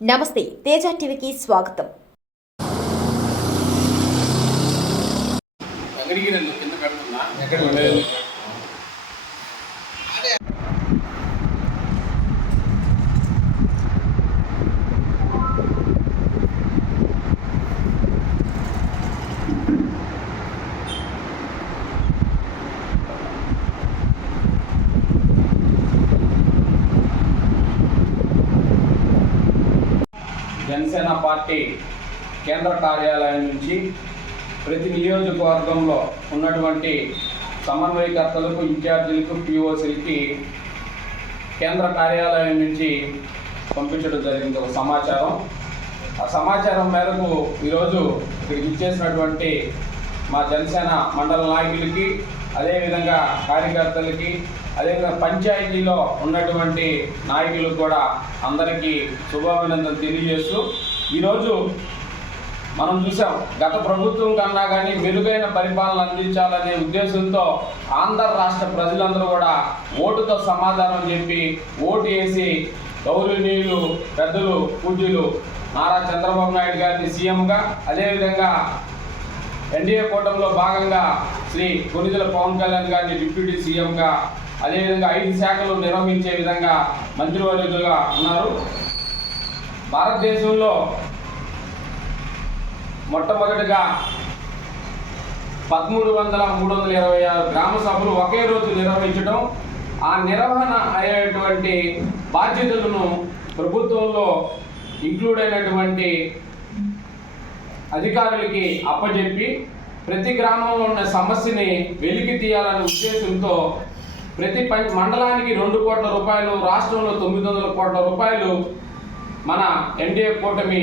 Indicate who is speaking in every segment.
Speaker 1: నమస్తే తేజ టీవీకి స్వాగతం.
Speaker 2: కింద పెడుతున్నా.
Speaker 3: ఎక్కడ
Speaker 2: జనసేన పార్టీ కేంద్ర కార్యాలయం నుంచి ప్రతి నియోజకవర్గంలో ఉన్నటువంటి సమన్వయకర్తలకు ఇన్ఛార్జీలకు పిఓసీలకి కేంద్ర కార్యాలయం నుంచి పంపించడం జరిగింది. ఒక సమాచారం. ఆ సమాచారం మేరకు ఈరోజు ఇక్కడికి ఇచ్చేసినటువంటి మా జనసేన మండల నాయకులకి అదేవిధంగా కార్యకర్తలకి అదేవిధంగా పంచాయతీలో ఉన్నటువంటి నాయకులకు కూడా అందరికీ శుభాభినందన తెలియజేస్తూ ఈరోజు మనం చూసాం గత ప్రభుత్వం కన్నా కానీ మెరుగైన పరిపాలన అందించాలనే ఉద్దేశంతో ఆంధ్ర రాష్ట్ర ప్రజలందరూ కూడా ఓటుతో సమాధానం చెప్పి ఓటు వేసి గౌరవనీయులు పెద్దలు పూజ్యులు నారా చంద్రబాబు నాయుడు గారిని సీఎంగా అదేవిధంగా ఎన్డీఏ కూటమిలో భాగంగా శ్రీ కొనిదల పవన్ కళ్యాణ్ గారిని డిప్యూటీ సీఎంగా అదేవిధంగా ఐదు శాఖలు నిర్వహించే విధంగా మంత్రివర్యులుగా ఉన్నారు. భారతదేశంలో మొట్టమొదటిగా పదమూడు వందల మూడు వందల ఇరవై ఆరు గ్రామ సభలు ఒకే రోజు నిర్వహించడం ఆ నిర్వహణ అయ్యేటువంటి బాధ్యతలను ప్రభుత్వంలో ఇంక్లూడ్ అయినటువంటి అధికారులకి అప్పచెప్పి ప్రతి గ్రామంలో ఉన్న సమస్యని వెలికి తీయాలనే ఉద్దేశంతో ప్రతి మండలానికి రెండు కోట్ల రూపాయలు రాష్ట్రంలో తొమ్మిది వందల కోట్ల రూపాయలు మన ఎన్డీఏ కూటమి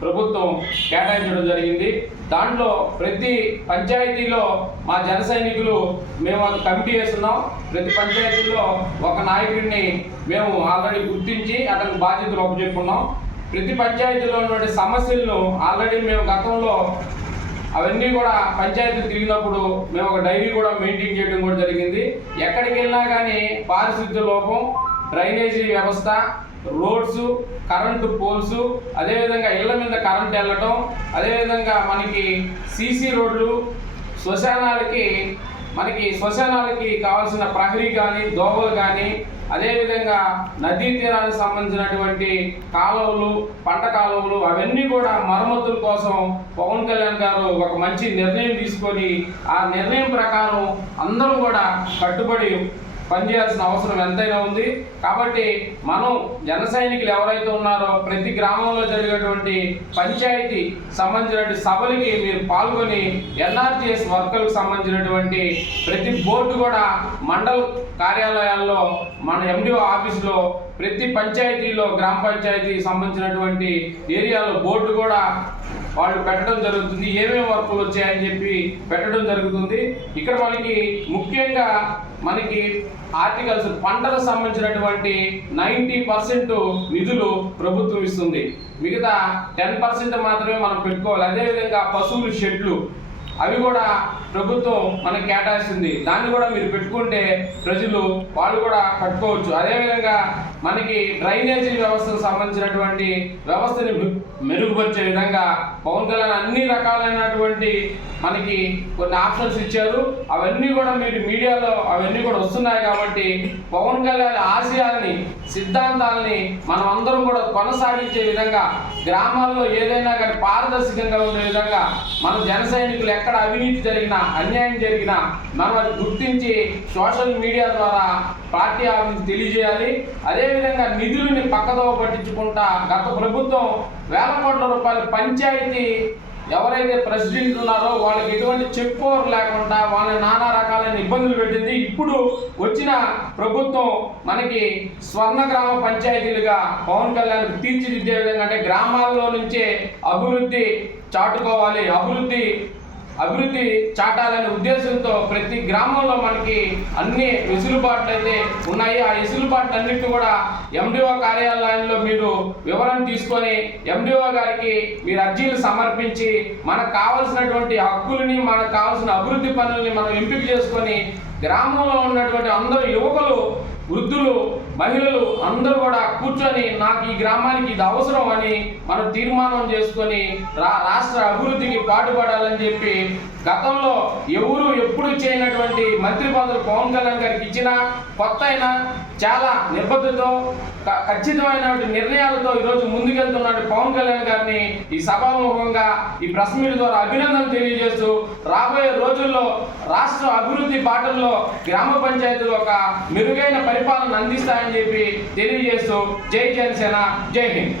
Speaker 2: ప్రభుత్వం కేటాయించడం జరిగింది. దాంట్లో ప్రతి పంచాయతీలో మా జన సైనికులు మేము ఒక కమిటీ వేస్తున్నాం. ప్రతి పంచాయతీలో ఒక నాయకుడిని మేము ఆల్రెడీ గుర్తించి అతనికి బాధ్యతలు అప్పచెప్పుకున్నాం. ప్రతి పంచాయతీలో ఉన్నటువంటి సమస్యలను ఆల్రెడీ మేము గతంలో అవన్నీ కూడా పంచాయతీలు తిరిగినప్పుడు మేము ఒక డైరీ కూడా మెయింటైన్ చేయడం కూడా జరిగింది. ఎక్కడికి వెళ్ళినా కానీ పారిశుద్ధ్య లోపం డ్రైనేజీ వ్యవస్థ రోడ్స్ కరెంటు పోల్స్ అదేవిధంగా ఇళ్ళ మీద కరెంట్ వెళ్ళటం అదేవిధంగా మనకి సీసీ రోడ్లు శ్మశానాలకి మనకి శ్మశానాలకి కావాల్సిన ప్రహరీ కానీ దోవలు కానీ అదేవిధంగా నదీ తీరానికి సంబంధించినటువంటి కాలువలు పంట కాలువలు అవన్నీ కూడా మరమ్మతుల కోసం పవన్ కళ్యాణ్ గారు ఒక మంచి నిర్ణయం తీసుకొని ఆ నిర్ణయం ప్రకారం అందరూ కూడా కట్టుబడి పనిచేయాల్సిన అవసరం ఎంతైనా ఉంది. కాబట్టి మనం జన సైనికులు ఎవరైతే ఉన్నారో ప్రతి గ్రామంలో జరిగేటువంటి పంచాయతీ సంబంధించినటువంటి సభలకి మీరు పాల్గొని ఎన్ఆర్జీఎస్ వర్కులకు సంబంధించినటువంటి ప్రతి బోర్డు కూడా మండల కార్యాలయాల్లో మన ఎండిఓ ఆఫీసులో ప్రతి పంచాయతీలో గ్రామ పంచాయతీకి సంబంధించినటువంటి ఏరియాలో బోర్డు కూడా వాళ్ళు పెట్టడం జరుగుతుంది. ఏమేమి వర్కులు వచ్చాయని చెప్పి పెట్టడం జరుగుతుంది. ఇక్కడ మనకి ముఖ్యంగా మనకి ఆర్టికల్స్ పంటలకు సంబంధించినటువంటి నైంటీ పర్సెంట్ నిధులు ప్రభుత్వం ఇస్తుంది. మిగతా టెన్ పర్సెంట్ మాత్రమే మనం పెట్టుకోవాలి. అదేవిధంగా పశువులు షెడ్లు అవి కూడా ప్రభుత్వం మనకు కేటాయిస్తుంది. దాన్ని కూడా మీరు పెట్టుకుంటే ప్రజలు వాళ్ళు కూడా కట్టుకోవచ్చు. అదేవిధంగా మనకి డ్రైనేజీ వ్యవస్థకు సంబంధించినటువంటి వ్యవస్థని మె- మెరుగుపరిచే విధంగా పవన్ కళ్యాణ్ అన్ని రకాలైనటువంటి మనకి కొన్ని ఆప్షన్స్ ఇచ్చారు. అవన్నీ కూడా మీరు మీడియాలో అవన్నీ కూడా వస్తున్నాయి కాబట్టి పవన్ కళ్యాణ్ ఆశయాల్ని సిద్ధాంతాలని మనం అందరం కూడా కొనసాగించే విధంగా గ్రామాల్లో ఏదైనా కానీ పారదర్శకంగా ఉండే విధంగా మన జన సైనికులు ఎక్కడ అవినీతి జరిగినా అన్యాయం జరిగినా మనం అది గుర్తించి సోషల్ మీడియా ద్వారా పార్టీ ఆఫీస్ తెలియజేయాలి. అదేవిధంగా నిధులని పక్కదోవ పట్టించుకుంటా గత ప్రభుత్వం వేల కోట్ల రూపాయల పంచాయతీ ఎవరైతే ప్రెసిడెంట్ ఉన్నారో వాళ్ళకి ఎటువంటి చెక్ లేకుండా వాళ్ళని నానా రకాలైన ఇబ్బందులు పెట్టింది. ఇప్పుడు వచ్చిన ప్రభుత్వం మనకి స్వర్ణ గ్రామ పంచాయతీలుగా పవన్ కళ్యాణ్ తీర్చిదిద్దే విధంగా అంటే గ్రామాల్లో నుంచే అభివృద్ధి చాటుకోవాలి. అభివృద్ధి అభివృద్ధి చాటాలనే ఉద్దేశంతో ప్రతి గ్రామంలో మనకి అన్ని వెసులుబాట్లు అయితే ఉన్నాయి. ఆ వెసులుబాట్లు అన్నిటి కూడా ఎండిఓ కార్యాలయంలో మీరు వివరణ తీసుకొని ఎండిఓ గారికి మీరు అర్జీలు సమర్పించి మనకు కావాల్సినటువంటి హక్కులని మనకు కావాల్సిన అభివృద్ధి పనుల్ని మనం ఎంపిక చేసుకొని గ్రామంలో ఉన్నటువంటి అందరు యువకులు వృద్ధులు మహిళలు అందరూ కూడా కూర్చొని నాకు ఈ గ్రామానికి ఇది అవసరం అని మనం తీర్మానం చేసుకొని రా రాష్ట్ర అభివృద్ధికి పాటుపడాలని చెప్పి గతంలో ఎవరు ఎప్పుడు చేయనటువంటి మంత్రి పదవులు పవన్ కళ్యాణ్ గారికి ఇచ్చిన కొత్త అయినా చాలా నిబద్ధతో ఖచ్చితమైనటువంటి నిర్ణయాలతో ఈరోజు ముందుకెళ్తున్నాడు పవన్ కళ్యాణ్ గారిని ఈ సభాముఖంగా ఈ ప్రెస్ మీట్ ద్వారా అభినందన తెలియజేస్తూ రాబోయే రోజుల్లో రాష్ట్ర అభివృద్ధి బాటల్లో గ్రామ పంచాయతీలు ఒక మెరుగైన పరిపాలన అందిస్తాయని చెప్పి తెలియజేస్తూ జై జనసేన జై హింద్.